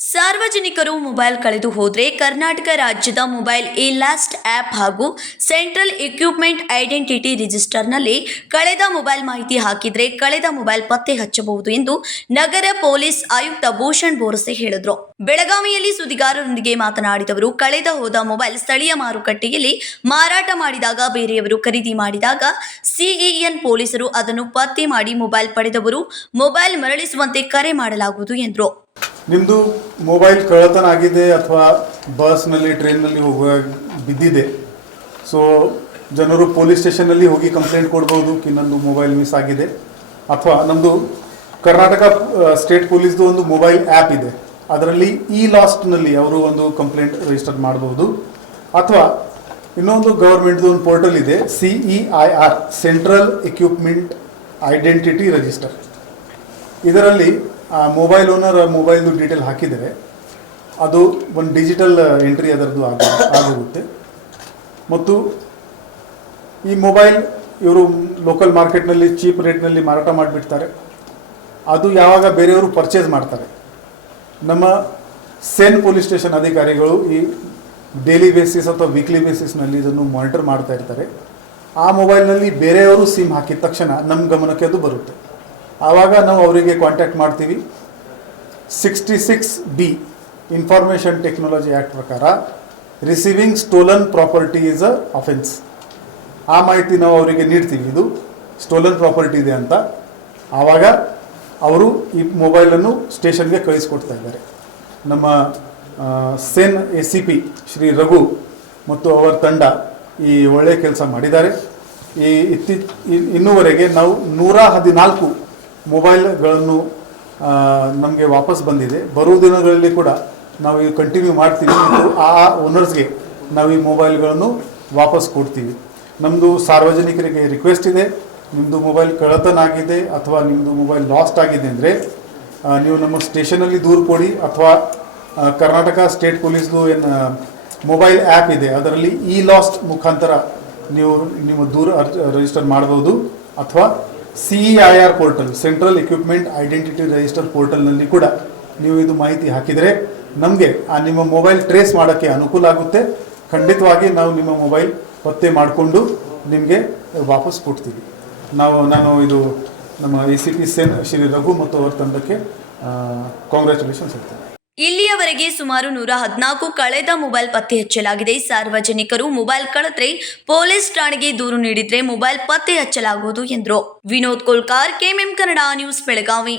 ಸಾರ್ವಜನಿಕರು ಮೊಬೈಲ್ ಕಳೆದು ಹೋದರೆ ಕರ್ನಾಟಕ ರಾಜ್ಯದ ಮೊಬೈಲ್ ಇ ಲಾಸ್ಟ್ ಆ್ಯಪ್ ಹಾಗೂ ಸೆಂಟ್ರಲ್ ಇಕ್ವಿಪ್ಮೆಂಟ್ ಐಡೆಂಟಿಟಿ ರಿಜಿಸ್ಟರ್ನಲ್ಲಿ ಕಳೆದ ಮೊಬೈಲ್ ಮಾಹಿತಿ ಹಾಕಿದರೆ ಕಳೆದ ಮೊಬೈಲ್ ಪತ್ತೆ ಹಚ್ಚಬಹುದು ಎಂದು ನಗರ ಪೊಲೀಸ್ ಆಯುಕ್ತ ಭೂಷಣ್ ಬೋರಸೆ ಹೇಳಿದರು. ಬೆಳಗಾವಿಯಲ್ಲಿ ಸುದ್ದಿಗಾರರೊಂದಿಗೆ ಮಾತನಾಡಿದವರು, ಕಳೆದ ಹೋದ ಮೊಬೈಲ್ ಸ್ಥಳೀಯ ಮಾರುಕಟ್ಟೆಯಲ್ಲಿ ಮಾರಾಟ ಮಾಡಿದಾಗ ಬೇರೆಯವರು ಖರೀದಿ ಮಾಡಿದಾಗ ಸಿಇಎನ್ ಪೊಲೀಸರು ಅದನ್ನು ಪತ್ತೆ ಮಾಡಿ ಮೊಬೈಲ್ ಪಡೆದವರು ಮೊಬೈಲ್ ಮರಳಿಸುವಂತೆ ಕರೆ ಮಾಡಲಾಗುವುದು ಎಂದರು. ನಿಮ್ಮದು ಮೊಬೈಲ್ ಕಳ್ಳತನ ಆಗಿದೆ ಅಥವಾ ಬಸ್ನಲ್ಲಿ ಟ್ರೈನ್ನಲ್ಲಿ ಹೋಗುವ, ಬಿದ್ದಿದೆ. ಸೊ ಜನರು ಪೊಲೀಸ್ ಸ್ಟೇಷನ್ನಲ್ಲಿ ಹೋಗಿ ಕಂಪ್ಲೇಂಟ್ ಕೊಡ್ಬೋದು ಕಿ ನಂದು ಮೊಬೈಲ್ ಮಿಸ್ ಆಗಿದೆ. ಅಥವಾ ನಮ್ಮದು ಕರ್ನಾಟಕ ಸ್ಟೇಟ್ ಪೊಲೀಸ್ದು ಒಂದು ಮೊಬೈಲ್ ಆ್ಯಪ್ ಇದೆ. ಅದರಲ್ಲಿ ಇ ಲಾಸ್ಟ್ನಲ್ಲಿ ಅವರು ಒಂದು ಕಂಪ್ಲೇಂಟ್ ರಿಜಿಸ್ಟರ್ ಮಾಡಬಹುದು ಅಥವಾ ಇನ್ನೊಂದು ಗೌರ್ಮೆಂಟ್ದು ಒಂದು ಪೋರ್ಟಲ್ ಇದೆ C E I R central equipment identity register ಇದರಲ್ಲಿ ಮೊಬೈಲ್ ಓನರ್ ಮೊಬೈಲ್ದು ಡೀಟೇಲ್ ಹಾಕಿದರೆ ಅದು ಒಂದು ಡಿಜಿಟಲ್ ಎಂಟ್ರಿ ಅದರದ್ದು ಆಗ ಆಗೋಗುತ್ತೆ ಮತ್ತು ಈ ಮೊಬೈಲ್ ಇವರು ಲೋಕಲ್ ಮಾರ್ಕೆಟ್ನಲ್ಲಿ ಚೀಪ್ ರೇಟ್ನಲ್ಲಿ ಮಾರಾಟ ಮಾಡಿಬಿಡ್ತಾರೆ. ಅದು ಯಾವಾಗ ಬೇರೆಯವರು ಪರ್ಚೇಸ್ ಮಾಡ್ತಾರೆ. ನಮ್ಮ ಸೇನ್ ಪೊಲೀಸ್ ಸ್ಟೇಷನ್ ಅಧಿಕಾರಿಗಳು ಈ ಡೈಲಿ ಬೇಸಿಸ್ ಅಥವಾ ವೀಕ್ಲಿ ಬೇಸಿಸ್ನಲ್ಲಿ ಇದನ್ನು ಮಾನಿಟರ್ ಮಾಡ್ತಾ ಇರ್ತಾರೆ. ಆ ಮೊಬೈಲ್ನಲ್ಲಿ ಬೇರೆಯವರು ಸಿಮ್ ಹಾಕಿದ ತಕ್ಷಣ ನಮ್ಮ ಗಮನಕ್ಕೆ ಅದು ಬರುತ್ತೆ. ಆವಾಗ ನಾವು ಅವರಿಗೆ ಕಾಂಟ್ಯಾಕ್ಟ್ ಮಾಡ್ತೀವಿ. Sixty six B information technology act ಪ್ರಕಾರ receiving stolen property is a offence ಆ ಮಾಹಿತಿ ನಾವು ಅವರಿಗೆ ನೀಡ್ತೀವಿ. ಇದು ಸ್ಟೋಲನ್ ಪ್ರಾಪರ್ಟಿ ಇದೆ ಅಂತ. ಆವಾಗ ಅವರು ಈ ಮೊಬೈಲನ್ನು ಸ್ಟೇಷನ್ಗೆ ಕಳಿಸ್ಕೊಡ್ತಾ ಇದ್ದಾರೆ. ನಮ್ಮ CEN A C P Shri Raghu ಮತ್ತು ಅವರ ತಂಡ ಈ ಒಳ್ಳೆಯ ಕೆಲಸ ಮಾಡಿದ್ದಾರೆ. ಈ ಇತ್ತೀಚ ಇನ್ನೂವರೆಗೆ ನಾವು ನೂರ ಹದಿನಾಲ್ಕು ಮೊಬೈಲ್ಗಳನ್ನು ನಮಗೆ ವಾಪಸ್ ಬಂದಿದೆ. ಬರುವ ದಿನಗಳಲ್ಲಿ ಕೂಡ ನಾವು ಈಗ ಕಂಟಿನ್ಯೂ ಮಾಡ್ತೀವಿ ಮತ್ತು ಆ ಓನರ್ಸ್ಗೆ ನಾವು ಈ ಮೊಬೈಲ್ಗಳನ್ನು ವಾಪಸ್ ಕೊಡ್ತೀವಿ. ನಮ್ಮದು ಸಾರ್ವಜನಿಕರಿಗೆ ರಿಕ್ವೆಸ್ಟ್ ಇದೆ. ನಿಮ್ಮದು ಮೊಬೈಲ್ ಕಳ್ಳತನ ಆಗಿದೆ ಅಥವಾ ನಿಮ್ಮದು ಮೊಬೈಲ್ ಲಾಸ್ಟ್ ಆಗಿದೆ ಅಂದರೆ ನೀವು ನಮ್ಮ ಸ್ಟೇಷನಲ್ಲಿ ದೂರು ಕೊಡಿ ಅಥವಾ ಕರ್ನಾಟಕ ಸ್ಟೇಟ್ ಪೊಲೀಸ್ದು ಏನು ಮೊಬೈಲ್ ಆ್ಯಪ್ ಇದೆ. ಅದರಲ್ಲಿ ಇ ಲಾಸ್ಟ್ ಮುಖಾಂತರ ನೀವು ನಿಮ್ಮ ದೂರ ರಿಜಿಸ್ಟರ್ ಮಾಡ್ಬೋದು ಅಥವಾ I portal central equipment identity register ಪೋರ್ಟಲ್ನಲ್ಲಿ ಕೂಡ ನೀವು ಇದು ಮಾಹಿತಿ ಹಾಕಿದರೆ ನಮಗೆ ಆ ನಿಮ್ಮ ಮೊಬೈಲ್ ಟ್ರೇಸ್ ಮಾಡೋಕ್ಕೆ ಅನುಕೂಲ ಆಗುತ್ತೆ. ಖಂಡಿತವಾಗಿ ನಾವು ನಿಮ್ಮ ಮೊಬೈಲ್ ಪತ್ತೆ ಮಾಡಿಕೊಂಡು ನಿಮಗೆ ವಾಪಸ್ ಕೊಡ್ತೀವಿ. ನಾವು, ನಾನು ಇದು ನಮ್ಮ A C P CEN Shri Raghu ಮತ್ತು ಅವರ ತಂಡಕ್ಕೆ ಕಾಂಗ್ರ್ಯಾಚುಲೇಷನ್ಸ್ ಹೇಳ್ತೇನೆ. ಇಲ್ಲಿಯವರೆಗೆ ಸುಮಾರು ನೂರ ಹದಿನಾಲ್ಕು ಕಳೆದ ಮೊಬೈಲ್ ಪತ್ತೆ ಹಚ್ಚಲಾಗಿದೆ. ಸಾರ್ವಜನಿಕರು ಮೊಬೈಲ್ ಕಳೆದ್ರೆ ಪೊಲೀಸ್ ಠಾಣೆಗೆ ದೂರು ನೀಡಿದ್ರೆ ಮೊಬೈಲ್ ಪತ್ತೆ ಹಚ್ಚಲಾಗುವುದು ಎಂದರು. Vinod Kolkar, KMM Kannada news, Belagavi.